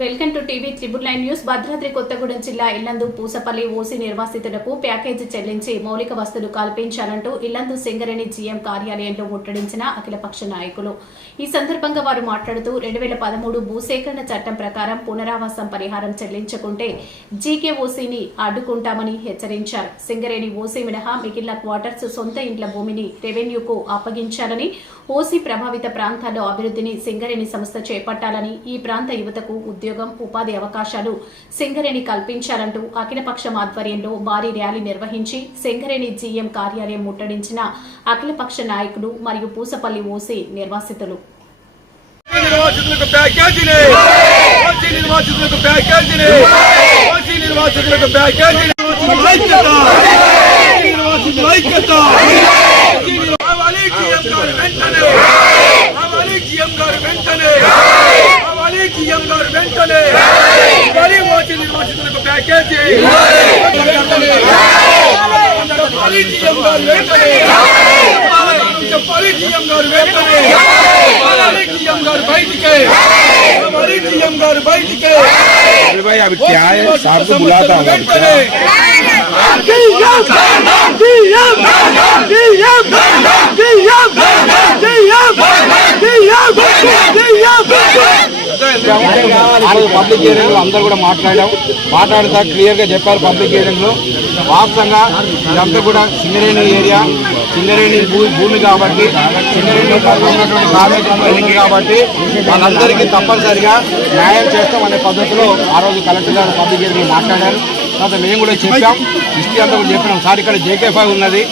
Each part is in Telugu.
Welcome to TV triple nine news. Bhadradri Kothagudem జిల్లా ఇల్లందు పూసపల్లి ఓసీ నిర్వాసితులకు ప్యాకేజీ చెల్లించి మౌలిక వస్తువులు కల్పించాలంటూ ఇల్లందు సింగరేణి జీఎం కార్యాలయంలో ముట్టడించిన అఖిలపక్ష నాయకులు. ఈ సందర్భంగా వారు మాట్లాడుతూ రెండు వేల పదమూడు భూసేకరణ చట్టం ప్రకారం పునరావాసం పరిహారం చెల్లించకుంటే జీకేఓసీని అడ్డుకుంటామని హెచ్చరించారు. సింగరేణి ఓసీ మినహా మిగిలిన క్వార్టర్స్ సొంత ఇంట్ల భూమిని రెవెన్యూకు అప్పగించాలని ఓసీ ప్రభావిత ప్రాంతాల్లో అభివృద్ధిని సింగరేణి సంస్థ చేపట్టాలని ఈ ప్రాంత యువతకు ఉద్యోగం ఉపాధి అవకాశాలు సింగరేణి కల్పించాలంటూ అఖిలపక్షం ఆధ్వర్యంలో భారీ ర్యాలీ నిర్వహించి సింగరేణి జీఎం కార్యాలయం ముట్టడించిన అఖిలపక్ష నాయకులు మరియు పూసపల్లి ఓసీ నిర్వాసితులు. నిర్వాసితులకు ప్యాకేజీని ఓసీ నిర్వాసితులకు ప్యాకేజీని ఓసీ నిర్వాసితులకు ప్యాకేజీని ఐక్యత నిర్వాసితుల ఐక్యత జీఎం గారు వెంటనే జీఎం గారు వెంటనే రావాలి జీఎం గారు వెంటనే మరి ఓసీ నిర్వాసితులకు ప్యాకేజీ చెప్పాలి జీఎం గారు వెంటనే చెప్పాలి జీఎం గారు వెంటనే हमारे जीएम घर बैठ के हमारे जीएम घर बैठ के अरे भाई अब क्या है साहब को बुलाता हूँ ఆ రోజు Public hearing అందరూ కూడా మాట్లాడాం. మాట్లాడుతా క్లియర్గా చెప్పారు పబ్లిక్ హియరింగ్లో. వాస్తవంగా ఇదంతా కూడా సింగరేణి ఏరియా. సింగరేణి భూమి కాబట్టి సింగరేణి ఉన్నటువంటి కార్మికులందరూ ఉంది కాబట్టి వాళ్ళందరికీ తప్పనిసరిగా న్యాయం చేస్తాం అనే పద్ధతిలో ఆ రోజు కలెక్టర్ గారు పబ్లిక్ హియరింగ్ మాట్లాడారు. తర్వాత మేము కూడా చెప్పాం. హిస్టరీ అంతా కూడా చెప్పినాం. సార్ ఇక్కడ జేకే ఫైవ్ ఉన్నది.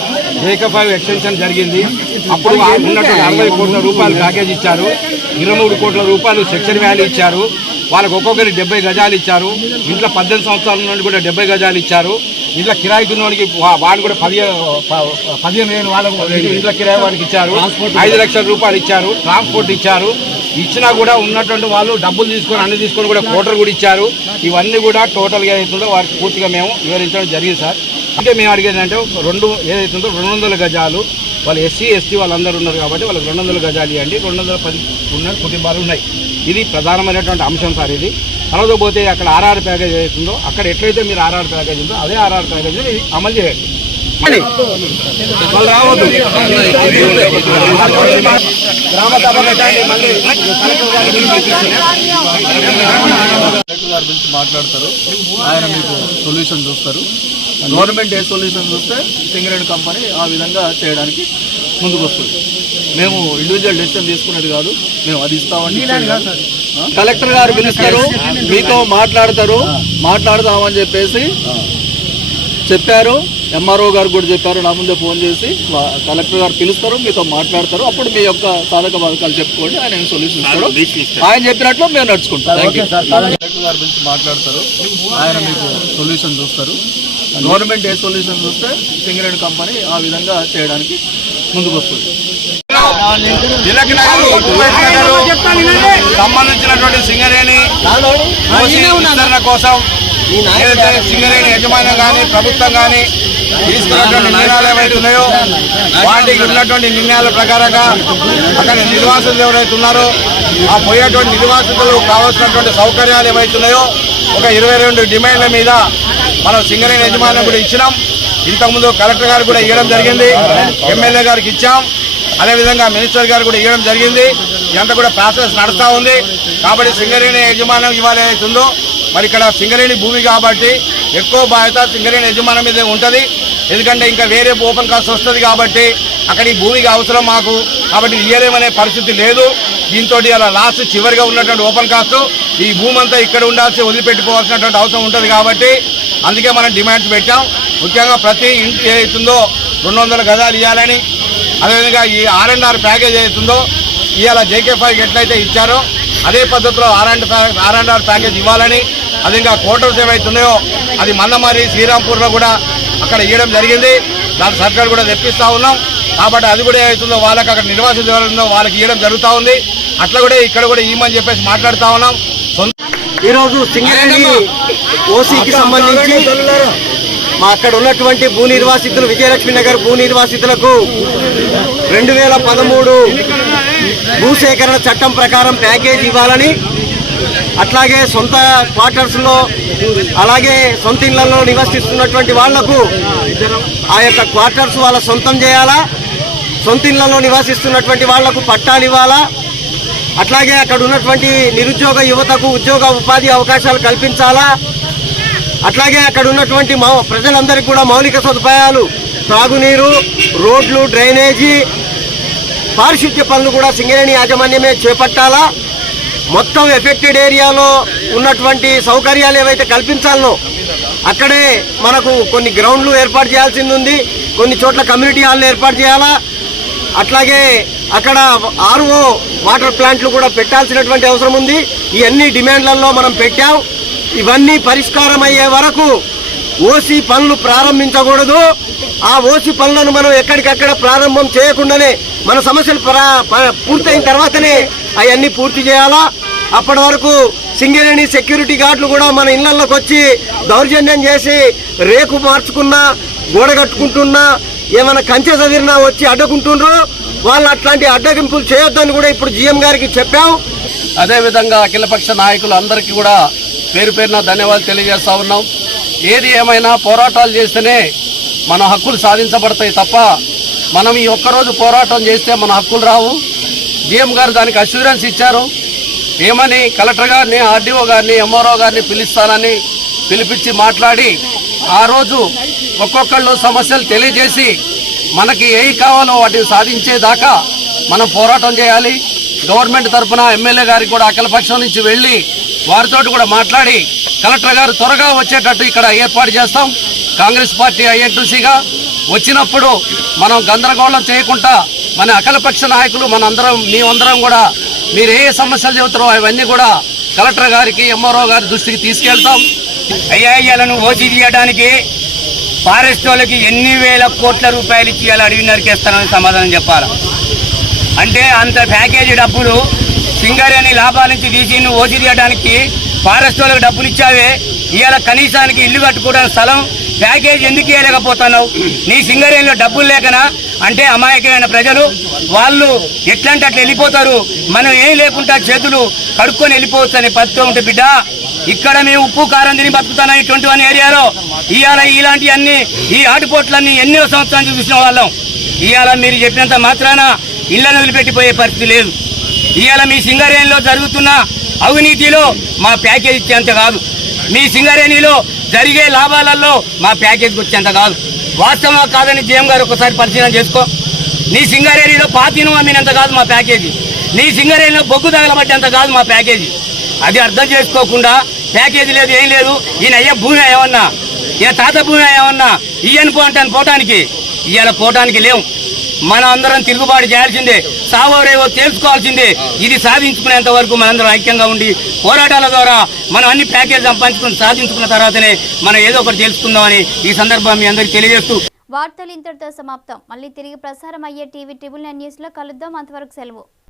ఫైవ్ ఎక్స్టెన్షన్ జరిగింది. అప్పుడు ఉన్నటువంటి అరవై కోట్ల రూపాయలు ప్యాకేజ్ ఇచ్చారు. ఇరవై మూడు కోట్ల రూపాయలు సెక్షన్ వ్యాలీ ఇచ్చారు. వాళ్ళకి ఒక్కొక్కరికి డెబ్బై గజాలు ఇచ్చారు. ఇంట్లో పద్దెనిమిది సంవత్సరాల నుండి కూడా డెబ్బై గజాలు ఇచ్చారు. ఇంట్లో కిరాయికి ఉన్నవాడికి వా- వాళ్ళు కూడా పదిహేను పదిహేను వేలు వాళ్ళకు ఇంట్లో కిరాయి వాడికి ఇచ్చారు. ఐదు లక్షల రూపాయలు ఇచ్చారు. ట్రాన్స్పోర్ట్ ఇచ్చారు. ఇచ్చినా కూడా ఉన్నటువంటి వాళ్ళు డబ్బులు తీసుకొని అన్ని తీసుకొని కూడా కోటర్ కూడా ఇచ్చారు. ఇవన్నీ కూడా టోటల్గా ఏదైతుందో వారికి పూర్తిగా మేము వివరించడం జరిగింది సార్. అంటే మేము అడిగేది అంటే రెండు ఏదైతుందో రెండు వందల గజాలు. వాళ్ళు ఎస్సీ ఎస్టీ వాళ్ళందరూ ఉన్నారు కాబట్టి వాళ్ళకి రెండు వందల గజాలు ఇవ్వండి. రెండు వందల పది ఉన్న కుటుంబాలు ఉన్నాయి. ఇది ప్రధానమైనటువంటి అంశం సార్ ఇది. తర్వాత పోతే అక్కడ ఆర్ఆర్ ప్యాకేజ్ ఏదైతుందో అక్కడ ఎట్లయితే మీరు ఆర్ఆర్ ప్యాకేజ్ ఉందో అదే ఆర్ఆర్ ప్యాకేజ్ అమలు చేయండి. గ్రామ సభ మాట్లాడతారు. ఆయన మీకు సొల్యూషన్ చూస్తారు. గవర్నమెంట్ ఏ సొల్యూషన్ చూస్తే సింగరేణి కంపెనీ ఆ విధంగా చేయడానికి ముందుకు వస్తుంది. మేము ఇండివిజువల్ డెసిషన్ తీసుకునేది కాదు. మేము అది ఇస్తామని. ఆ? కలెక్టర్ గారు పిలుస్తారు మీతో మాట్లాడతారు మాట్లాడదామని చెప్పేసి చెప్పారు. ఎంఆర్ఓ గారు కూడా చెప్పారు నా ముందే ఫోన్ చేసి కలెక్టర్ గారు పిలుస్తారు మీతో మాట్లాడతారు అప్పుడు మీ యొక్క సాధక బాధకాలు చెప్పుకోండి ఆయన ఏం సొల్యూషన్ ఇస్తాడు ఆయన చెప్పినట్లు మేము నడుచుకుంటాం. కలెక్టర్ గారి గురించి మాట్లాడతారు ఆయన మీకు సొల్యూషన్ చూస్తారు. గవర్నమెంట్ ఏ సొల్యూషన్ చూస్తే సింగరేణి కంపెనీ ఆ విధంగా చేయడానికి ముందుకు వస్తుంది. సంబంధించినటువంటి సింగరేణి కోసం ఏదైతే సింగరేణి యజమాన్యం కానీ ప్రభుత్వం కానీ తీసుకున్నటువంటి నిర్ణయాలు ఏవైతే ఉన్నాయో వాటికి ఉన్నటువంటి నిర్ణయాల ప్రకారంగా అక్కడ నిర్వాసితులు ఎవరైతే ఉన్నారో ఆ పోయేటువంటి నిర్వాసితులు కావాల్సినటువంటి సౌకర్యాలు ఏవైతే ఉన్నాయో ఒక ఇరవై రెండు డిమాండ్ల మీద మనం సింగరేణి యజమాన్యం కూడా ఇచ్చినాం. ఇంతకుముందు కలెక్టర్ గారు కూడా ఇవ్వడం జరిగింది ఎమ్మెల్యే గారికి ఇచ్చాం. అదేవిధంగా మినిస్టర్ గారు కూడా ఇవ్వడం జరిగింది. ఇదంతా కూడా ప్రాసెస్ నడుస్తూ ఉంది. కాబట్టి సింగరేణి యజమానం ఇవాళ ఏదైతుందో మరి ఇక్కడ సింగరేణి భూమి కాబట్టి ఎక్కువ బాధ్యత సింగరేణి యజమానం మీద ఉంటుంది. ఎందుకంటే ఇంకా వేరే ఓపెన్ కాస్ట్ వస్తుంది కాబట్టి అక్కడ ఈ భూమికి అవసరం మాకు. కాబట్టి ఇయ్యలేమనే పరిస్థితి లేదు. దీంతో అలా లాస్ట్ చివరిగా ఉన్నటువంటి ఓపెన్ కాస్ట్. ఈ భూమి అంతా ఇక్కడ ఉండాల్సి వదిలిపెట్టుకోవాల్సినటువంటి అవసరం ఉంటుంది కాబట్టి అందుకే మనం డిమాండ్స్ పెట్టాం. ముఖ్యంగా ప్రతి ఇంటి ఏదైతుందో రెండు వందల గజాలు ఇవ్వాలని అదేవిధంగా ఈ ఆర్ అండ్ ఆర్ ప్యాకేజ్ ఏదైతుందో ఇవాళ జేకే ఫైవ్కి ఎట్లయితే ఇచ్చారో అదే పద్ధతిలో R and R and R package ఇవ్వాలని అది ఇంకా క్వార్టర్స్ ఏవైతే ఉన్నాయో అది మందమారి శ్రీరాంపూర్లో కూడా అక్కడ ఇవ్వడం జరిగింది. దాని సర్కార్ కూడా తెప్పిస్తా ఉన్నాం. కాబట్టి అది కూడా ఏదైతుందో వాళ్ళకి అక్కడ నిర్వాసిత ఉందో వాళ్ళకి ఇవ్వడం జరుగుతూ ఉంది. అట్లా కూడా ఇక్కడ కూడా ఇవ్వమని చెప్పేసి మాట్లాడుతా ఉన్నాం. ఈరోజు సింగరేణి ఓసీకి సంబంధించి మా అక్కడ ఉన్నటువంటి భూ నిర్వాసితులు విజయలక్ష్మి నగర్ భూ నిర్వాసితులకు రెండు వేల పదమూడు భూసేకరణ చట్టం ప్రకారం ప్యాకేజ్ ఇవ్వాలని అట్లాగే సొంత క్వార్టర్స్లో అలాగే సొంత ఇళ్ళలో నివసిస్తున్నటువంటి వాళ్ళకు ఆ యొక్క క్వార్టర్స్ వాళ్ళ సొంతం చేయాలా? సొంత ఇళ్ళలో నివసిస్తున్నటువంటి వాళ్ళకు పట్టాలు ఇవ్వాలా? అట్లాగే అక్కడ ఉన్నటువంటి నిరుద్యోగ యువతకు ఉద్యోగ ఉపాధి అవకాశాలు కల్పించాలా? అట్లాగే అక్కడ ఉన్నటువంటి ప్రజలందరికీ కూడా మౌలిక సదుపాయాలు త్రాగునీరు రోడ్లు డ్రైనేజీ పారిశుద్ధ్య పనులు కూడా సింగరేణి యాజమాన్యమే చేపట్టాలా? మొత్తం ఎఫెక్టెడ్ ఏరియాలో ఉన్నటువంటి సౌకర్యాలు ఏవైతే కల్పించాలనో అక్కడే మనకు కొన్ని గ్రౌండ్లు ఏర్పాటు చేయాల్సింది ఉంది. కొన్ని చోట్ల కమ్యూనిటీ హాల్ ఏర్పాటు చేయాలా? అట్లాగే అక్కడ ఆర్ఓ వాటర్ ప్లాంట్లు కూడా పెట్టాల్సినటువంటి అవసరం ఉంది. ఈ అన్ని డిమాండ్లలో మనం పెట్టాం. ఇవన్నీ పరిష్కారం అయ్యే వరకు ఓసీ పనులు ప్రారంభించకూడదు. ఆ ఓసీ పనులను మనం ఎక్కడికక్కడ ప్రారంభం చేయకుండానే మన సమస్యలు ప- పూర్తయిన తర్వాతనే అవన్నీ పూర్తి చేయాలా? అప్పటి వరకు సింగరేణి సెక్యూరిటీ గార్డులు కూడా మన ఇళ్ళలోకి వచ్చి దౌర్జన్యం చేసి రేకు మార్చుకున్నా గోడ కట్టుకుంటున్నా ఏమైనా కంచె చదివినా వచ్చి అడ్డుకుంటుండ్రు. వాళ్ళు అట్లాంటి అడ్డగింపులు చేయొద్దని కూడా ఇప్పుడు జీఎం గారికి చెప్పాం. అదేవిధంగా అఖిలపక్ష నాయకులు అందరికీ కూడా పేరు పేరున ధన్యవాదాలు తెలియజేస్తా ఉన్నాం. ఏది ఏమైనా పోరాటాలు చేస్తేనే మన హక్కులు సాధించబడతాయి తప్ప మనం ఈ ఒక్కరోజు పోరాటం చేస్తే మన హక్కులు రావు. జీఎం గారు దానికి అష్యూరెన్స్ ఇచ్చారు. ఏమని కలెక్టర్ గారిని ఆర్డీఓ గారిని ఎంఆర్ఓ గారిని పిలుస్తానని పిలిపించి మాట్లాడి ఆ రోజు ఒక్కొక్కళ్ళు సమస్యలు తెలియజేసి మనకి ఏవి కావాలో వాటిని సాధించేదాకా మనం పోరాటం చేయాలి. గవర్నమెంట్ తరఫున ఎమ్మెల్యే గారికి కూడా అఖిలపక్షం నుంచి వెళ్ళి వారితో కూడా మాట్లాడి కలెక్టర్ గారు త్వరగా వచ్చేటట్టు ఇక్కడ ఏర్పాటు చేస్తాం. కాంగ్రెస్ పార్టీ ఐఎన్టీసీగా వచ్చినప్పుడు మనం గందరగోళం చేయకుండా మన అఖిలపక్ష నాయకులు మన అందరం మేమందరం కూడా మీరు ఏ సమస్యలు చెబుతారో అవన్నీ కూడా కలెక్టర్ గారికి ఎంఆర్ఓ గారి దృష్టికి తీసుకెళ్తాం. అయ్యాలను ఓసి తీయడానికి ఫారెస్ట్ వాళ్ళకి ఎన్ని వేల కోట్ల రూపాయలు ఇచ్చి ఇలా అడవి నరికేస్తానని సమాధానం చెప్పాలి? అంటే అంత ప్యాకేజీ డబ్బులు సింగరేణి లాభాల నుంచి తీసి నువ్వు ఓసి తీయడానికి ఫారెస్ట్ వాళ్ళకి డబ్బులు ఇచ్చావే ఇవాళ కనీసానికి ఇల్లు కట్టుకోవడానికి స్థలం ప్యాకేజ్ ఎందుకు ఇవ్వలేకపోతున్నావు నీ సింగరేణిలో డబ్బులు లేకనా? అంటే అమాయకమైన ప్రజలు వాళ్ళు ఎట్లాంటి అట్లా వెళ్ళిపోతారు? మనం ఏం లేకుండా చేతులు కడుక్కొని వెళ్ళిపోవచ్చు అనే పరిస్థితి ఉంటే బిడ్డ ఇక్కడ మేము ఉప్పు కారం తిని బతుకుతున్నాం ఈ ట్వంటీ వన్ ఏరియాలో. ఇవాళ ఇలాంటి అన్ని ఈ ఆటుపోట్లన్నీ ఎన్నో సంవత్సరాలు చూసిన వాళ్ళం. ఇవాళ మీరు చెప్పినంత మాత్రాన ఇళ్ళను వదిలిపెట్టిపోయే పరిస్థితి లేదు. ఇవాళ మీ సింగరేణిలో జరుగుతున్న అవినీతిలో మా ప్యాకేజ్ ఇచ్చేంత కాదు. మీ సింగరేణిలో జరిగే లాభాలలో మా ప్యాకేజ్ వచ్చేంత కాదు. వాస్తవం కాదని జీఎం గారు ఒకసారి పరిశీలన చేసుకో. నీ సింగరేణిలో పాతిను అమ్మినంత కాదు మా ప్యాకేజీ. నీ సింగరేణిలో బొగ్గు తగలబట్టేంత కాదు మా ప్యాకేజీ. అది అర్థం చేసుకోకుండా ప్యాకేజీ లేదు ఏం లేదు. ఈయన అయ్యే భూమి ఏమన్నా? ఈయన తాత భూమి ఏమన్నా? ఇయ్యను పో అంటాను పోవటానికి ఇవాళ పోవటానికి లేవు. మన అందరం తిరుగుబాటు చేయాల్సిందే. సావోరేవో తేల్చుకోవాల్సిందే. ఇది సాధించుకునేంత వరకు మనందరం ఐక్యంగా ఉండి పోరాటాల ద్వారా మనం అన్ని ప్యాకేజ్ సంపాదించుకుని సాధించుకున్న తర్వాతనే మనం ఏదో ఒకటి తెలుసుకుందామని ఈ సందర్భం మీ అందరికీ తెలియజేస్తూ వార్తలు ఇంతటితో సమాప్తం. మళ్ళీ తిరిగి ప్రసారం అయ్యే టీవీ ట్రిబుల్ నైన్ న్యూస్లో కలుద్దాం. అంతవరకు సెలవు.